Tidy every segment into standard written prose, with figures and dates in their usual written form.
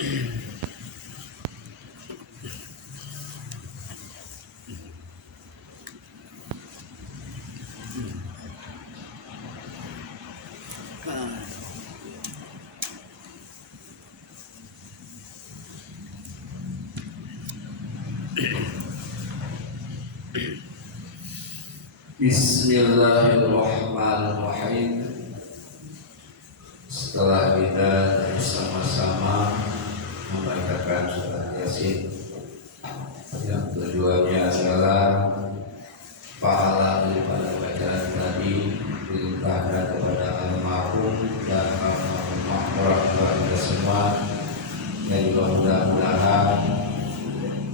Bismillahirrahmanirrahim. Setelah kita bersama-sama membacakan surat Yasin, yang tujuannya adalah pahala daripada bacaan tadi dilimpahkan kepada almarhum dan almarhumah orang tua kita semua, dan juga mudah-mudahan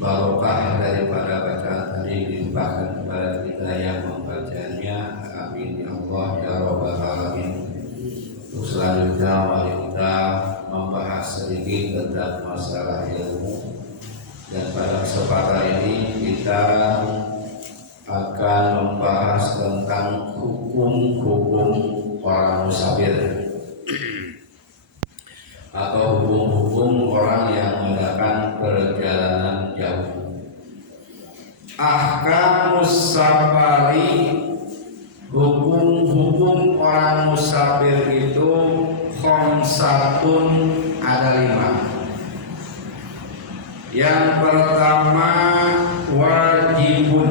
barokah daripada bacaan tadi dilimpahkan kepada kita yang membacanya. Amin ya Allah ya Rabbal Alamin. Untuk selanjutnya mari kita membahas sedikit tentang masalah ilmu, dan pada kesempatan ini kita akan membahas tentang hukum-hukum orang musafir atau hukum-hukum orang yang mengadakan perjalanan jauh. Ahkamus safari, hukum-hukum orang musafir itu khamsatun, ada 5. Yang pertama, wajibun.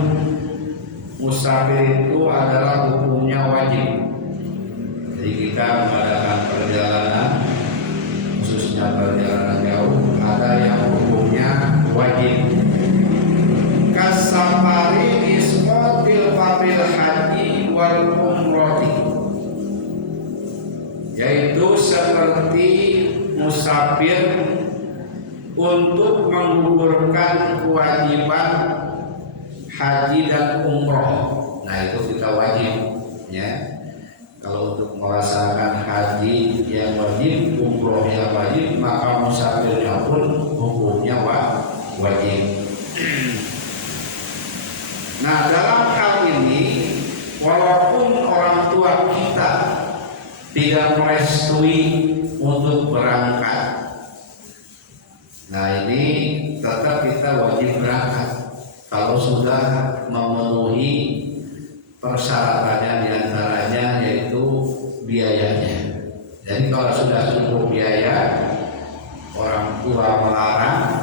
Musafir itu adalah hukumnya wajib. Jadi kita mengadakan perjalanan, khususnya perjalanan jauh, ada yang hukumnya wajib. Kasafari isqatil fabil haji wal umrati, yaitu seperti musafir untuk menggugurkan kewajiban haji dan umroh. Nah itu kita wajib, ya. Kalau untuk melaksanakan haji yang wajib, umroh yang wajib, maka musafirnya pun hukumnya wajib. Nah dalam hal ini, walaupun orang tua kita tidak merestui untuk berangkat, nah ini tetap kita wajib berangkat kalau sudah memenuhi persyaratannya, diantaranya yaitu biayanya. Jadi kalau sudah cukup biaya, orang tua melarang,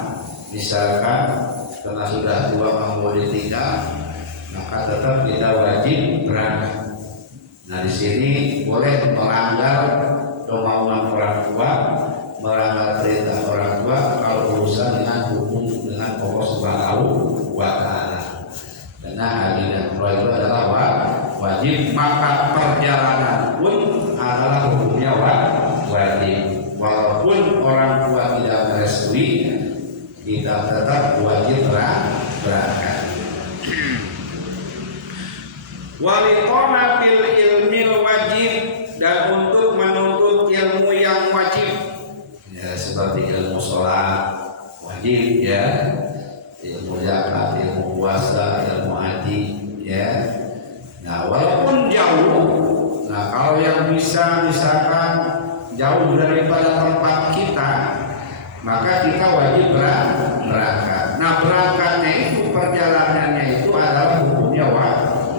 misalkan karena sudah tua nggak mau ditinggal, maka tetap kita wajib berangkat. Nah di sini boleh melanggar kemauan orang tua, melanggar perintah orang tua kalau urusan dengan hukum dengan Allah Subhanahu wa Ta'ala. Karena haji dan umrah itu adalah wajib, maka perjalanan pun adalah hukumnya wajib. Walaupun orang tua tidak merestui, kita tetap wajib berangkat. Waliqamatil ilmil wajib, dan untuk menuntut ilmu yang wajib, ya seperti ilmu sholat wajib, ya, ilmu zakat, ilmu puasa, ilmu haji, ya. Nah walaupun jauh, nah kalau yang bisa misalkan jauh daripada tempat kita, maka kita wajib berangkat. Nah berangkatnya itu, perjalanannya itu adalah hukumnya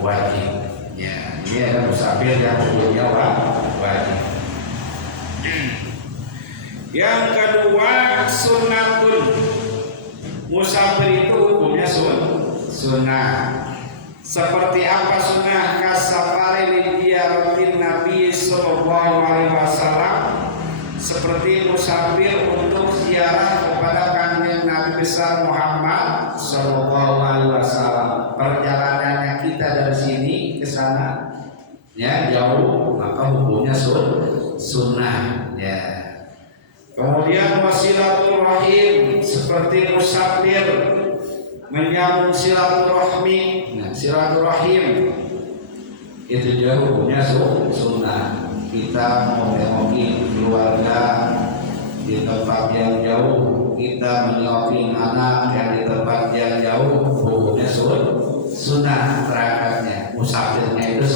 wajib. Ya, ini ada musafir yang hukumnya wajib. Yang kedua, sunnatun. Musafir itu hukumnya sunnah. Seperti apa sunnah? Kasafari lidiyaratin Nabi sallallahu alaihi wasallam, seperti musafir untuk ziarah kepada kanjeng Nabi besar Muhammad sallallahu alaihi wasallam. Perjalanannya kita dari sini ke sana, ya, jauh, maka hukumnya sunnah, ya. Kemudian wasilaturrahim, seperti musafir menyambung silaturahmi. Nah, silaturahim itu juga hukumnya sunnah. Kita mau nengokin keluarga di tempat yang jauh, kita menengokin anak yang di tempat yang jauh, hukumnya sunnah berangkatnya. Musafirnya itu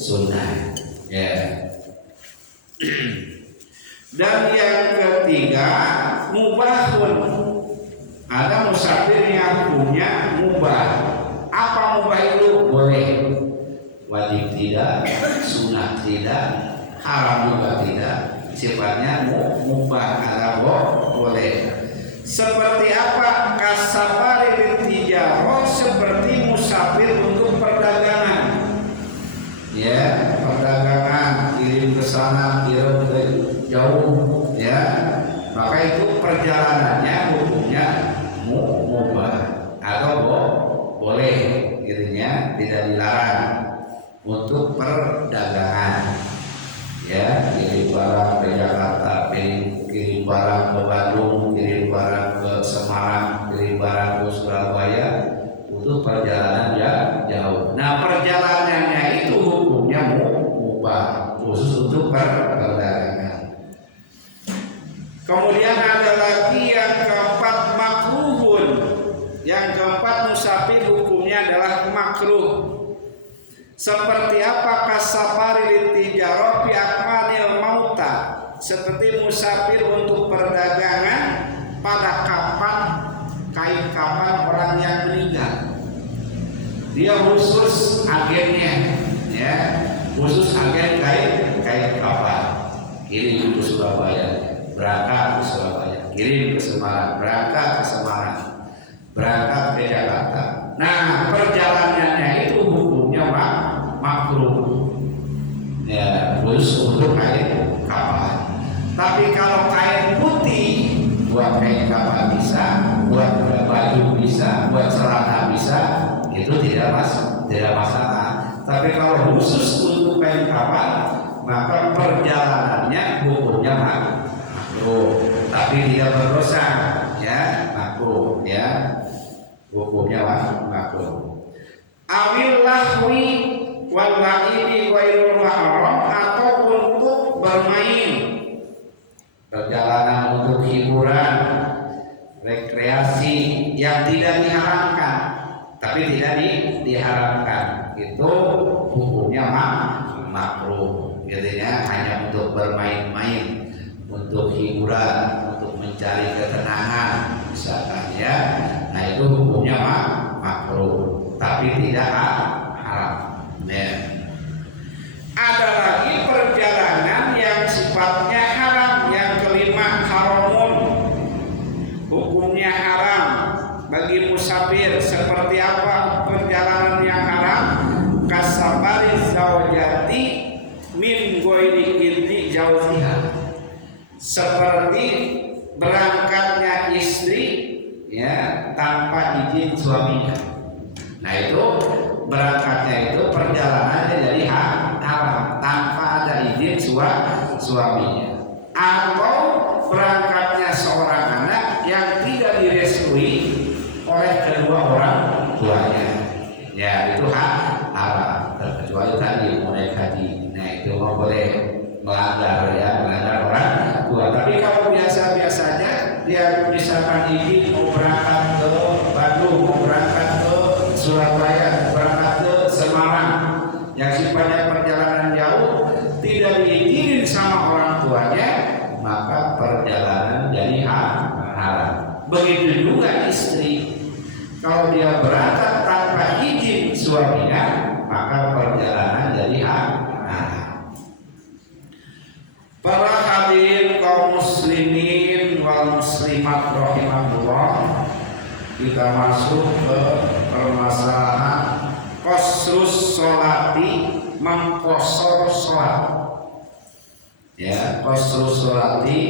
sunnah, ya. Dan yang ketiga, mubahun. Ada musafir yang hukumnya mubah. Apa mubah itu? Boleh. Wajib tidak, sunat tidak, haram juga tidak. Sifatnya mubah atau boleh. Seperti apa? Kasafari tijarah, seperti musafir untuk perdagangan. Ya, perdagangan, kirim ke sana, kirim ke jauh, ya. Maka itu perjalanannya hukumnya mubah atau boleh, dirinya tidak dilarang untuk perdagangan. Ya, kirim barang ke Jakarta, kirim barang ke Bandung, kirim barang ke Semarang, kirim barang ke Surabaya, untuk perjalanan jauh. Nah, perjalanannya itu hukumnya mubah, khusus untuk perdagangan. Kemudian ada lagi yang keempat, makruhun. Yang keempat, musafir hukumnya adalah makruh. Seperti apa? Kasafari litijarah fi akmalil mauta, seperti musafir untuk perdagangan pada kapan orang yang meninggal. Dia khusus agennya, ya, khusus agen kain kapan. Kirim ke Surabaya, berangkat ke Surabaya, kirim ke Semarang, berangkat ke Semarang, berangkat ke Jakarta. Nah, perjalanannya itu hukumnya makruh. Ya, khusus untuk kain kapan. Tapi kalau kain putih, buat kain kapan bisa, buat baju bisa, buat celana bisa, itu tidak masalah. Tapi kalau khusus untuk kain kapan, maka perjalanannya hukumnya makruh, tapi tidak berdosa, ya, makruh, ya, hukumnya makruh. Awil lahwi wal la'ibi ghairul mahram, atau untuk bermain, perjalanan untuk hiburan, rekreasi yang tidak diharamkan, tapi tidak diharamkan, itu hukumnya makruh. Jadinya hanya untuk bermain-main, untuk hiburan, untuk mencari ketenangan, misalkan, ya. Nah, itu hukumnya makruh, tapi tidak haram. Ya. Ada lagi perjalanan yang sifatnya haram. Yang kelima, haramun, hukumnya haram bagi musafir. Seperti apa perjalanan yang haram? Kasafari zaujati min ghairi idzni jauziha, seperti berangkatnya istri, ya, tanpa izin suaminya. Nah, itu berangkatnya itu perjalanannya jadi haram tanpa ada izin suaminya. Atau berangkatnya seorang anak yang tidak direstui oleh kedua orang tuanya, ya, itu haram, terkecuali tadi mulai haji. Nah, itu boleh melanggar, ya, melanggar orang tua. Tapi kalau biasa-biasanya dia misalkan izin mau berangkat ke Bandung, mau berangkat ke Surabaya, berangkat ke Semarang, yang sifatnya perjalanan jauh, tidak diizinin sama orang tuanya, maka perjalanan jadi haram. Begitu juga istri, kalau dia berangkat tanpa izin suaminya, maka perjalanan jadi haram. Para hadirin kaum muslimin wal muslimat rahimahullah, kita masuk ke permasalahan qasrus sholati, mengqasar sholat. Ya, qasrus sholati,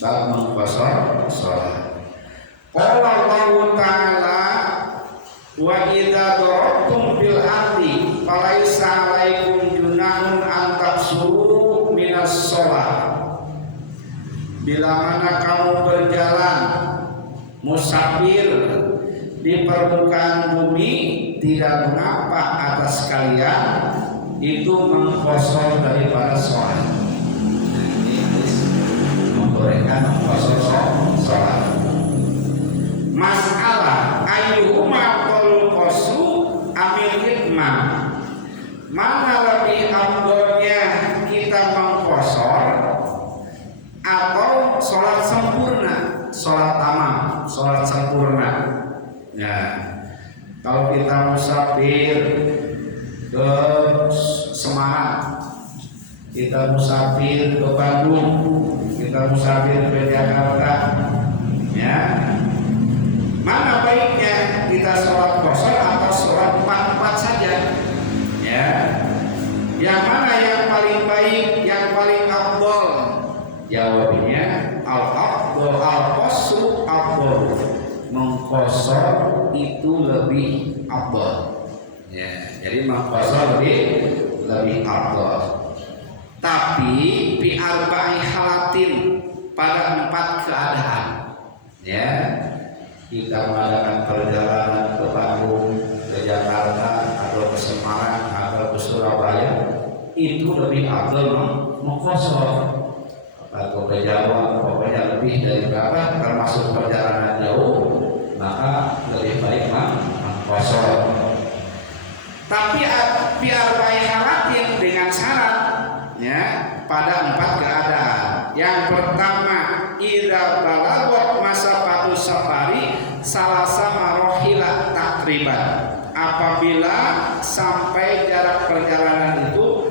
bab mengqasar sholat. Qala Allah Ta'ala, wa idza darabtum fil ardi falaisa 'alaikum junahun an taqsuru minas sholat. Bila mana kamu berjalan musafir di permukaan bumi, tidak mengapa atas kalian itu mengqasar daripada sholat. Ini membolehkan mengqasar sholat. Masalah ayyuhuma qul qasru amil hikmah, mana lebih afdolnya kita mengqasar atau sholat sempurna? sholat tamam, sholat sempurna. Ya, kalau kita musafir ke Semarang, kita musafir ke Bandung, kita musafir ke Jakarta, ya, mana baiknya kita sholat qashar atau sholat 4-4 saja? Ya, yang mana yang paling baik, yang paling afdal? Jawabnya al-afdal al-qasru afdal. Mengqashar itu lebih afdal. Ya, jadi mengqashar lebih afdal. Tapi bi arba'i halatin, pada 4 keadaan. Ya, kita mengadakan perjalanan ke Bandung, ke Jakarta, atau ke Semarang, atau ke Surabaya, itu lebih afdal mengqashar. Atau ke Jawa, pokoknya lebih dari berapa, termasuk perjalanan jauh, maka lebih baik mengqashar. Tapi biar baik halatin dengan syarat, ya, pada 4 keadaan. Yang pertama, idza balagot masafatu safari salasa marohila takriban. Apabila sampai jarak perjalanan itu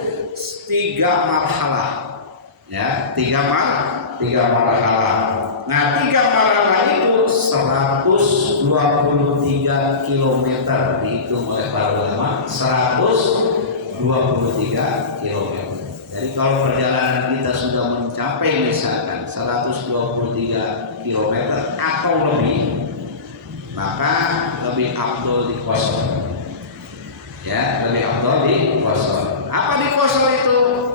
3 marhalah. Ya, 3 marhalah. Nah, 3 marhalah itu 123 km, dihitung oleh para ulama 123 km. Jadi kalau perjalanan kita sudah mencapai misalkan 123 km atau lebih, maka lebih afdal diqashar. Ya, lebih afdal diqashar. Apa diqashar itu?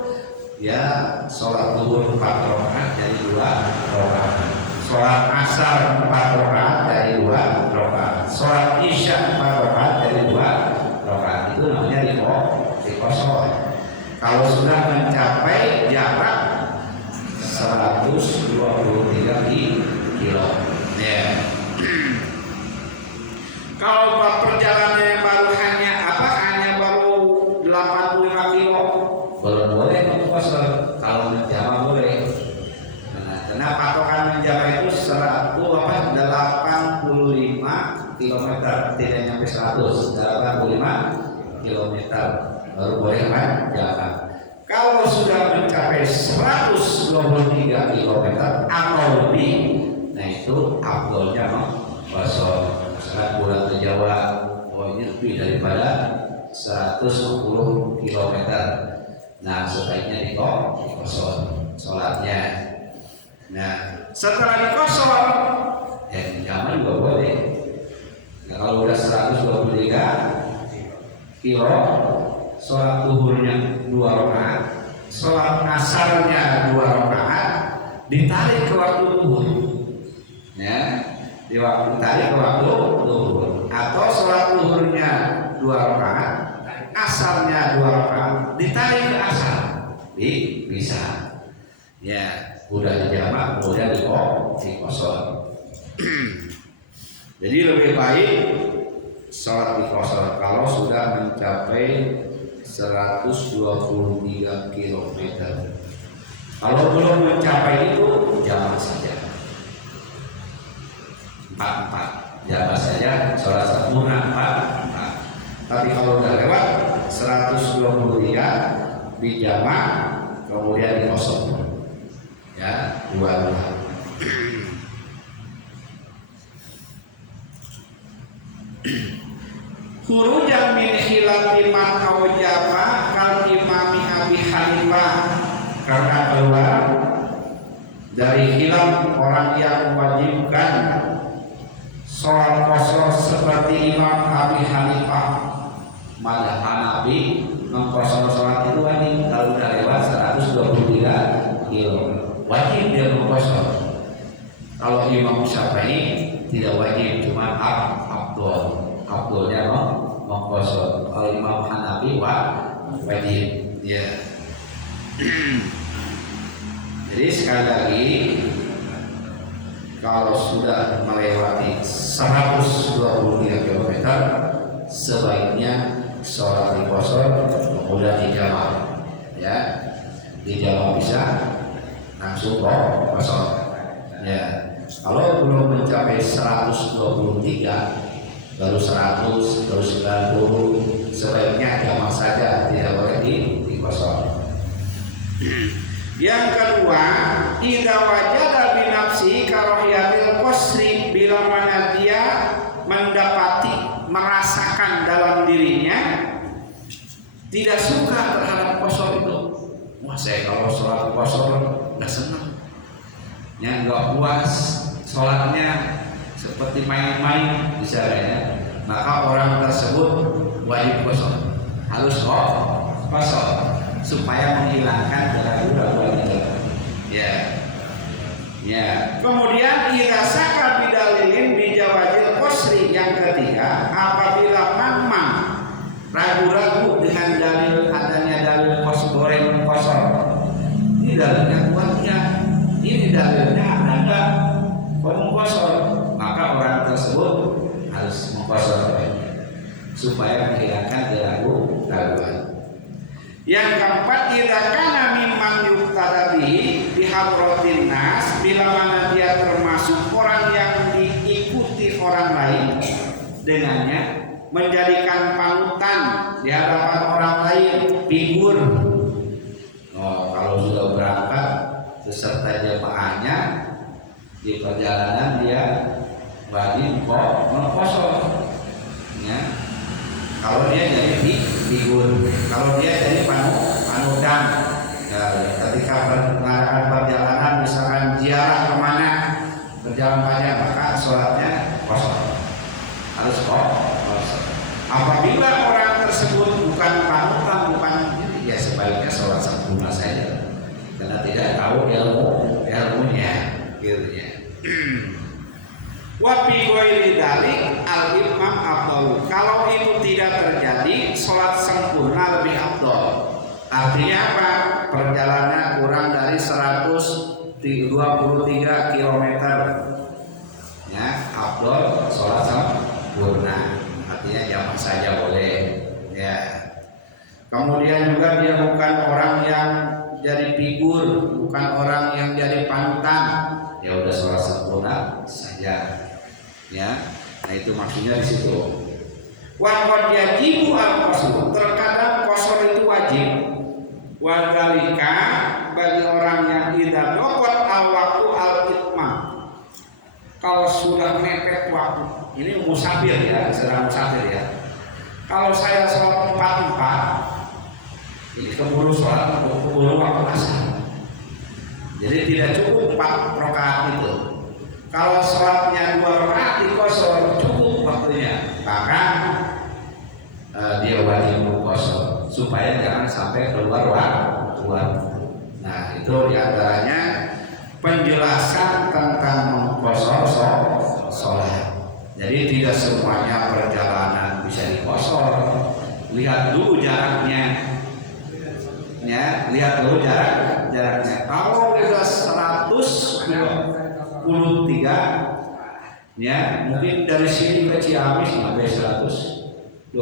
Ya, sholat zuhur 4 rakaat jadi 2 rakaat. Sholat asar 4 rakaat jadi 2 rakaat. Sholat isya 4 rakaat jadi 2 rakaat. Itu namanya diqashar. Kalau sudah mencapai jarak 123 kilo. Ya. Kalau perjalanannya baru hanya baru 85 kilo, belum boleh mengqashar. Kalau menjama boleh. Karena patokan menjama itu 85 km, tidak sampai 100, 85 km baru boleh menjama. Kalau sudah mencapai 123 km atau lebih, nah itu afdalnya mengqashar. Misalkan pulang ke Jawa, ini lebih daripada 110 km. Nah, sebaiknya diqashar sholatnya. Nah, setelah diqashar, dijama juga boleh. Nah, kalau udah 123 kilo, sholat zuhurnya 2 rakaat, sholat asarnya 2 rakaat, ditarik ke waktu zuhur. Ya, ditarik ke waktu zuhur. Atau sholat zuhurnya 2 rakaat, asarnya 2 rakaat, ditarik ke asar. Bisa. Ya, udah dijamak, kemudian diqashar. Jadi lebih baik sholat diqashar kalau sudah mencapai 123 km. Kalau belum mencapai itu, jamak saja 4-4, jamak saja sholat sempurna 4-4. Tapi kalau udah lewat 123 dijamak, kemudian diqashar. Ya, 2. Khurujan min khilati man awjaba kal imami Abi Hanifah, karena keluar dari khilaf orang yang mewajibkan sholat qashar seperti Imam Abi Hanifah. Madzhab Hanafi mengqashar sholat itu wajib kalau udah lewat 123 kilo. Wajib dia mengqashar. Kalau Imam Syafi'i tidak wajib, cuma afdal. Afdalnya mengqashar. Kalau Imam Hanafi wajib. Ya. Jadi sekali lagi, kalau sudah melewati 123 km, sebaiknya sholat diqashar, kemudian dijamak. Ya, dijamak bisa langsung qashar. Ya, kalau sampai 123 baru 100 baru 90 sebaiknya jamak saja, tidak boleh dikosor. Yang kedua, idza wajada bi nafsi karahiyatil qasri, bila mana dia mendapati merasakan dalam dirinya tidak suka terhadap kosor itu. Wah, saya kalau sholat kosor nggak senang, ya nggak puas, sholatnya seperti main-main misalnya, maka orang tersebut wajib kosor, harus kosor supaya menghilangkan keraguan itu. Ya. Kemudian idza saka bidalilin bijawazil qasri, yang ketiga, apabila memang ragu-ragu dengan dalil adanya dalil boleh mengkosor. Ini dalilnya kuat ya, ini dalilnya ada enggak mengkosor, maka orang tersebut harus mengkosor supaya menghilangkan keraguan. Yang keempat, idza kana mimman yuqtada bihi bi hadratin nas, bila mana dia termasuk orang yang diikuti orang lain dengannya, menjadikan panutan di hadapan orang lain, figur. Kalau sudah berangkat beserta jemaahnya di perjalanan dia wajib mengkosor. Ya. Kalau dia jadi figur, kalau dia jadi panutan, ketika mengadakan perjalanan, misalkan ziarah kemana, berjalan panjang, maka sholatnya kosor, harus kosor. Apabila orang tersebut bukan panutan, bukan, ya sebaiknya sholat sempurna saja, karena tidak tahu ilmunya, gitu ya. Wa fi ghairi dzalik al-imam afdal. Kalau itu tidak terjadi, sholat sempurna lebih afdal. Artinya apa? Perjalanan kurang dari 123 km. Ya, afdal sholat sempurna. Artinya jamak saja boleh. Ya. Kemudian juga dia bukan orang yang jadi figur, bukan orang yang jadi panutan. Ya udah sholat sempurna saja. Ya, nah itu maksudnya di situ. Wa qad yajibu al-qasr, terkadang qasr itu wajib. Wa dzalika, bagi orang yang idza daqat al-waqtu al-itmam, kalau sudah mepet waktu. Ini musafir ya, sedang musafir ya. Kalau saya sholat 4, ini keburu sholat, keburu waktu asar. Jadi tidak cukup 4 rakaat itu. Kalau sholatnya 2 rakaat dikosor, cukup waktunya, maka dia wajib mengkosor supaya jangan sampai keluar waktu. Nah, itu diantaranya penjelasan tentang mengkosor sholat. Jadi tidak semuanya perjalanan bisa dikosor. Lihat dulu jaraknya. Ya, lihat dulu jaraknya. Kalau udah 123, ya mungkin dari sini ke Ciamis sampai 123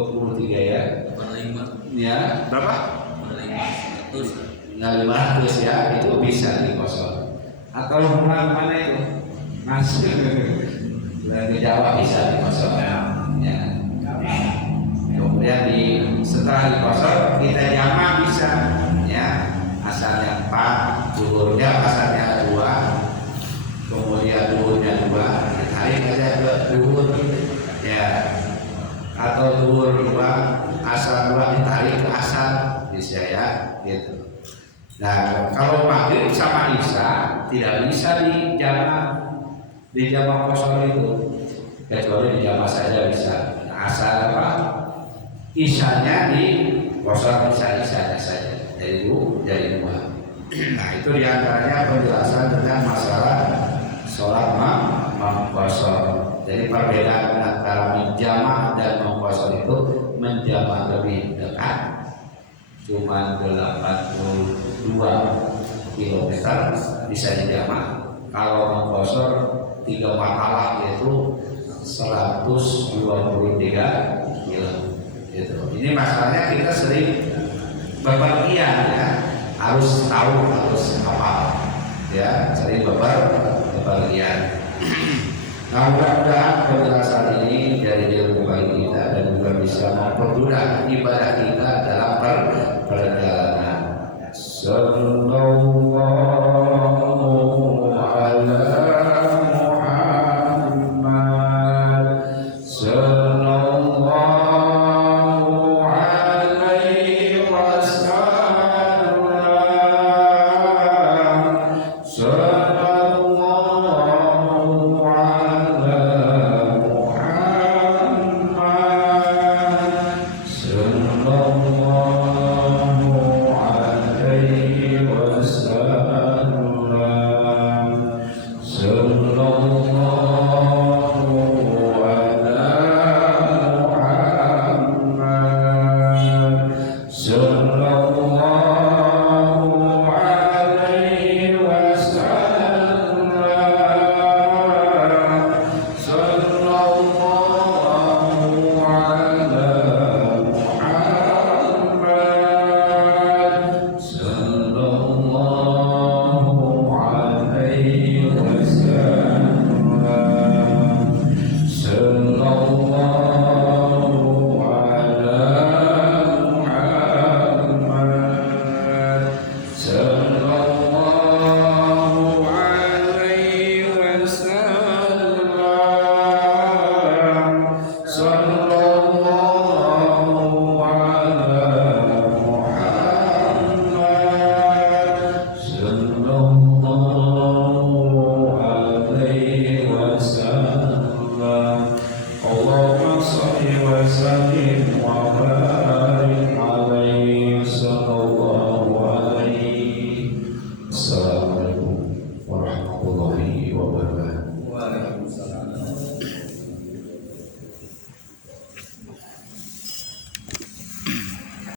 ya. Ya, berapa? 500 ya, itu bisa dikosor. Atau pulang mana itu? Masuk ke Jawa bisa dikosor. Ya. Kemudian setelah dikosor kita jamak bisa. Ya, asalnya 4, zuhurnya asalnya 2, kemudian zuhurnya 2, ditarik aja ke zuhur, ya, atau zuhur 2, asar 2 ditarik ke asar, bisa ya, gitu. Nah, kalau maghrib sama isya tidak bisa dijamak kosor itu, kecuali dijamak saja bisa. Asar apa? Isyanya di kosor isya saja. Dari 2. Nah, itu diantaranya penjelasan tentang masalah sholat mengkosor. Jadi perbedaan antara menjamak dan mengkosor itu, menjamak lebih dekat, cuma 82 km bisa dijamak. Kalau mengkosor 3 makalah yaitu 123 km. Gitu. Ini masalahnya kita sering bepergian ya, harus tahu, harus hafal ya, sering bepergian. Mudah-mudahan penjelasan ini dari ilmu bagi kita dan juga bisa mempermudah ibadah kita dalam perjalanan. Sallallahu ala Muhammad, sallallahu alaihi wasallam, sallallahu ala Muhammad, sallallahu alaihi wasallam, sallallahu